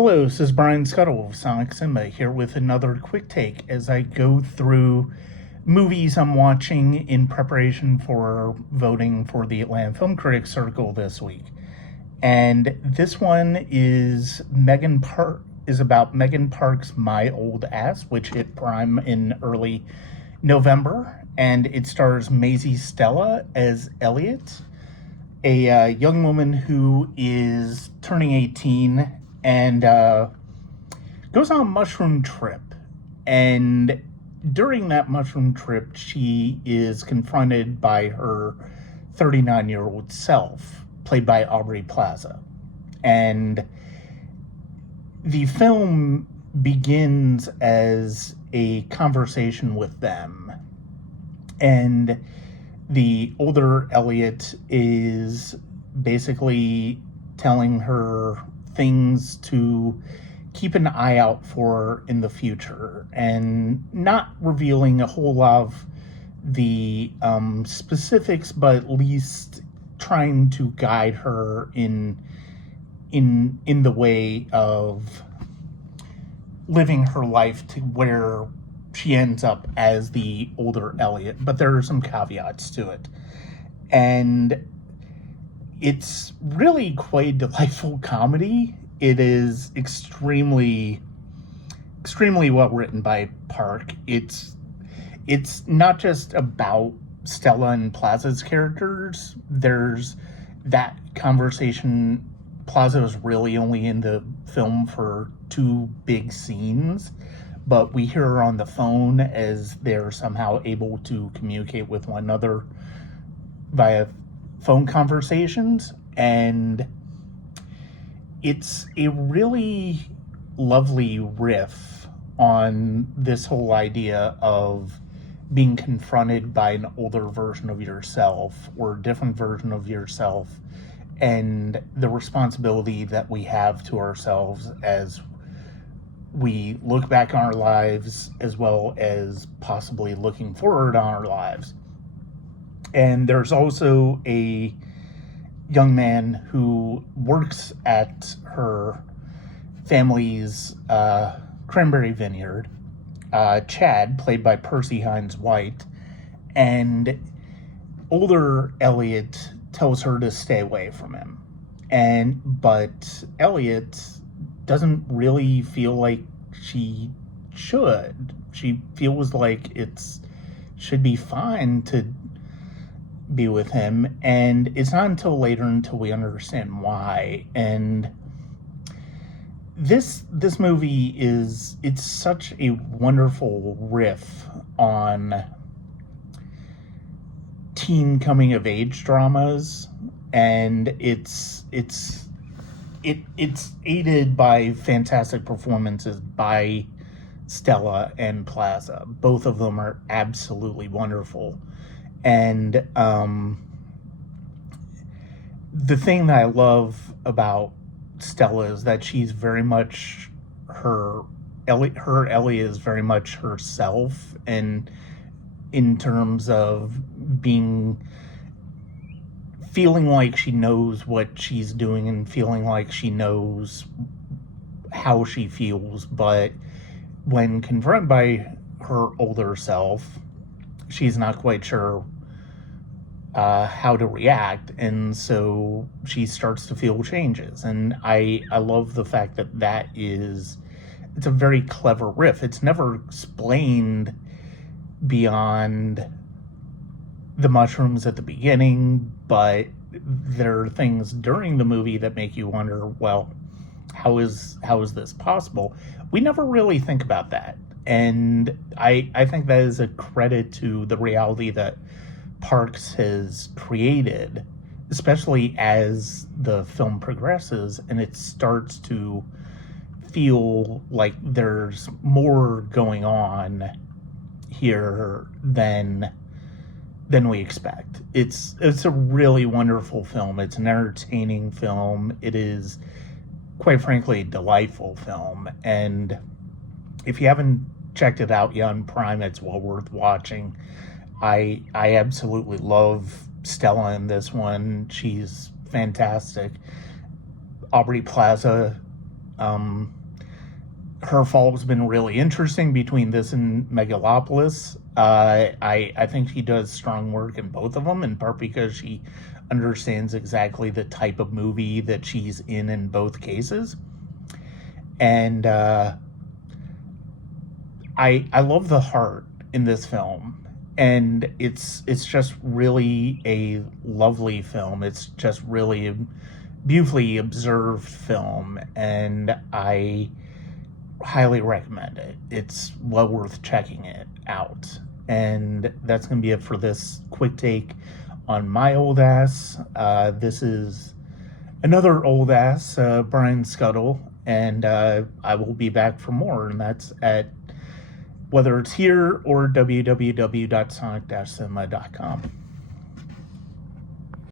Hello, this is Brian Scuttle of Sonic Cinema here with another quick take as I go through movies I'm watching in preparation for voting for the Atlanta Film Critics Circle this week. And this one is about Megan Park's My Old Ass, which hit Prime in early November, and it stars Maisy Stella as Elliot, a young woman who is turning 18 and goes on a mushroom trip. And during that mushroom trip, she is confronted by her 39-year-old self, played by Aubrey Plaza. And the film begins as a conversation with them. And the older Elliot is basically telling her things to keep an eye out for in the future and not revealing a whole lot of the specifics, but at least trying to guide her in the way of living her life to where she ends up as the older Elliot. But there are some caveats to it. And it's really quite a delightful comedy. It is extremely well written by Park. It's not just about Stella and Plaza's characters. There's that conversation. Plaza is really only in the film for two big scenes, but we hear her on the phone as they're somehow able to communicate with one another via phone conversations. And it's a really lovely riff on this whole idea of being confronted by an older version of yourself or a different version of yourself, and the responsibility that we have to ourselves as we look back on our lives, as well as possibly looking forward on our lives. And there's also a young man who works at her family's cranberry vineyard, Chad, played by Percy Hines White, and older Elliot tells her to stay away from him. But Elliot doesn't really feel like she should. She feels like it's should be fine to be with him, and it's not until later until we understand why. And this movie it's such a wonderful riff on teen coming of age dramas, and it's aided by fantastic performances by Stella and Plaza. Both of them are absolutely wonderful. And the thing that I love about Stella is that she's very much Ellie is very much herself, and in terms of feeling like she knows what she's doing and feeling like she knows how she feels, but when confronted by her older self, she's not quite sure how to react, and so she starts to feel changes. And I love the fact that it's a very clever riff. It's never explained beyond the mushrooms at the beginning, but there are things during the movie that make you wonder, well, how is this possible? We never really think about that. And I think that is a credit to the reality that Parks has created, especially as the film progresses and it starts to feel like there's more going on here than we expect. It's a really wonderful film. It's an entertaining film. It is, quite frankly, a delightful film. And if you haven't checked it out yet on Prime, it's well worth watching. I absolutely love Stella in this one. She's fantastic. Aubrey Plaza Her fall's been really interesting between this and Megalopolis. I think she does strong work in both of them, in part because she understands exactly the type of movie that she's in both cases. And I love the heart in this film, and it's just really a lovely film. It's just really a beautifully observed film, and I highly recommend it. It's well worth checking it out. And that's going to be it for this quick take on my old ass. This is another old ass, Brian Scuttle, and I will be back for more, and that's at whether it's here or www.sonic-cinema.com.